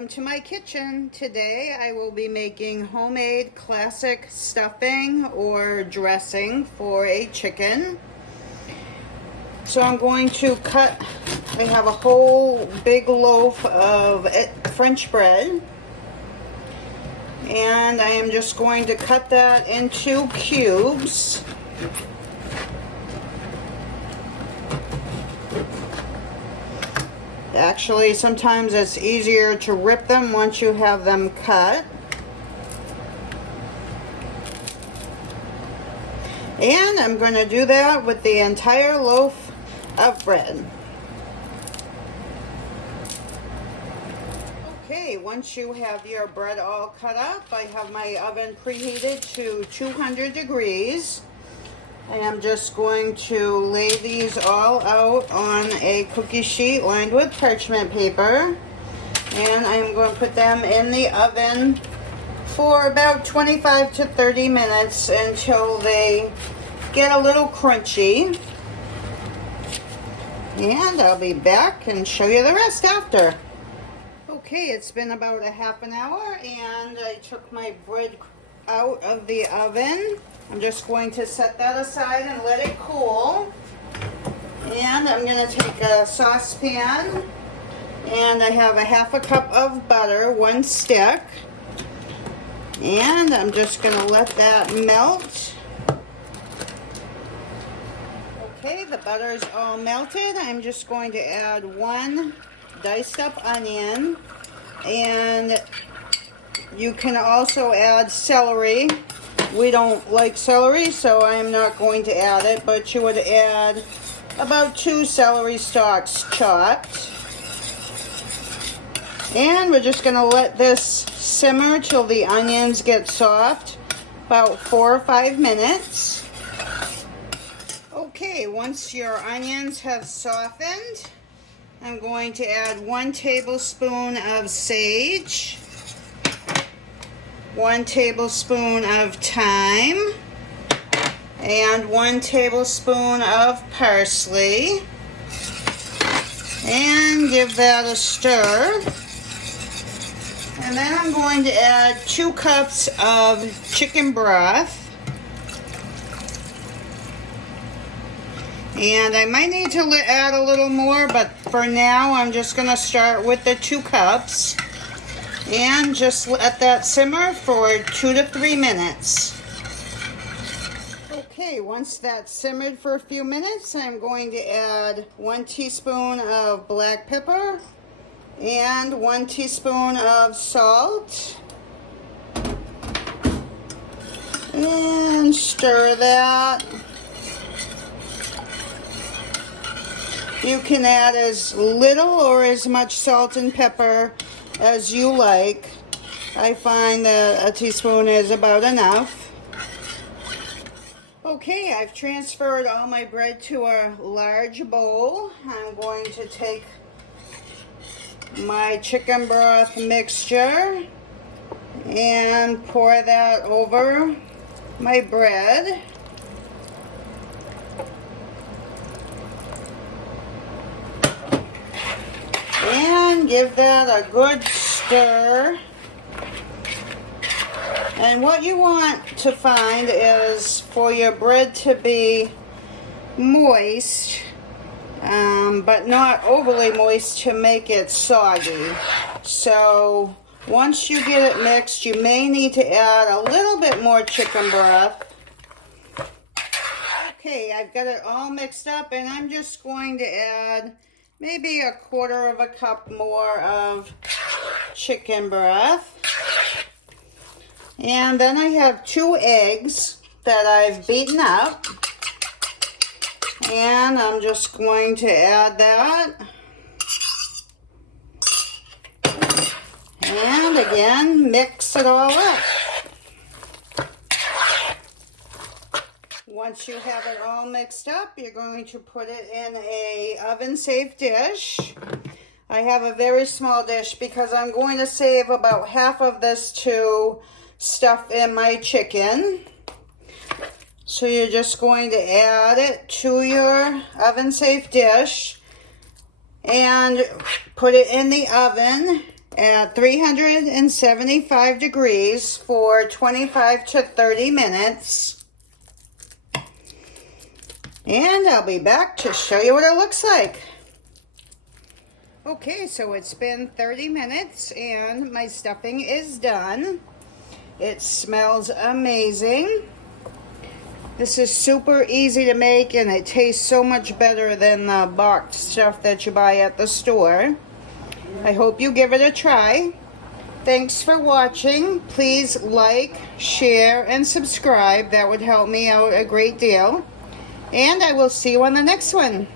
welcome to my kitchen. Today I will be making homemade classic stuffing or dressing for a chicken. So I'm going to cut, I have a whole big loaf of French bread, and I am just going to cut that into cubes. Actually, sometimes it's easier to rip them once you have them cut. And I'm going to do that with the entire loaf of bread. Okay, once you have your bread all cut up, I have my oven preheated to 200 degrees. I am just going to lay these all out on a cookie sheet lined with parchment paper, and I'm going to put them in the oven for about 25 to 30 minutes until they get a little crunchy, and I'll be back and show you the rest after. Okay, it's been about a half an hour and I took my bread out of the oven. I'm just going to set that aside and let it cool. And I'm going to take a saucepan, and I have a half a cup of butter, 1 stick. And I'm just going to let that melt. Okay, the butter is all melted. I'm just going to add 1 diced up onion, and you can also add celery. We don't like celery, so I'm not going to add it, but you would add about 2 celery stalks chopped. And we're just going to let this simmer till the onions get soft, about 4 or 5 minutes. Okay, once your onions have softened, I'm going to add 1 tablespoon of sage, 1 tablespoon of thyme, and 1 tablespoon of parsley, and give that a stir. And then I'm going to add 2 cups of chicken broth. And I might need to add a little more, but for now I'm just going to start with the 2 cups. And just let that simmer for 2 to 3 minutes. Okay, once that's simmered for a few minutes, I'm going to add 1 teaspoon of black pepper and 1 teaspoon of salt. And stir that. You can add as little or as much salt and pepper as you like. I find that a teaspoon is about enough. Okay, I've transferred all my bread to a large bowl. I'm going to take my chicken broth mixture and pour that over my bread. And give that a good stir. And what you want to find is for your bread to be moist, but not overly moist to make it soggy. So once you get it mixed, you may need to add a little bit more chicken broth. Okay, I've got it all mixed up, and I'm just going to add maybe 1/4 cup more of chicken broth. And then I have 2 eggs that I've beaten up. And I'm just going to add that. And again, mix it all up. Once you have it all mixed up, you're going to put it in a oven-safe dish. I have a very small dish because I'm going to save about half of this to stuff in my chicken. So you're just going to add it to your oven-safe dish and put it in the oven at 375 degrees for 25 to 30 minutes. And I'll be back to show you what it looks like. Okay, so it's been 30 minutes and my stuffing is done. It smells amazing. This is super easy to make and it tastes so much better than the boxed stuff that you buy at the store. I hope you give it a try. Thanks for watching. Please like, share, and subscribe. That would help me out a great deal. And I will see you on the next one.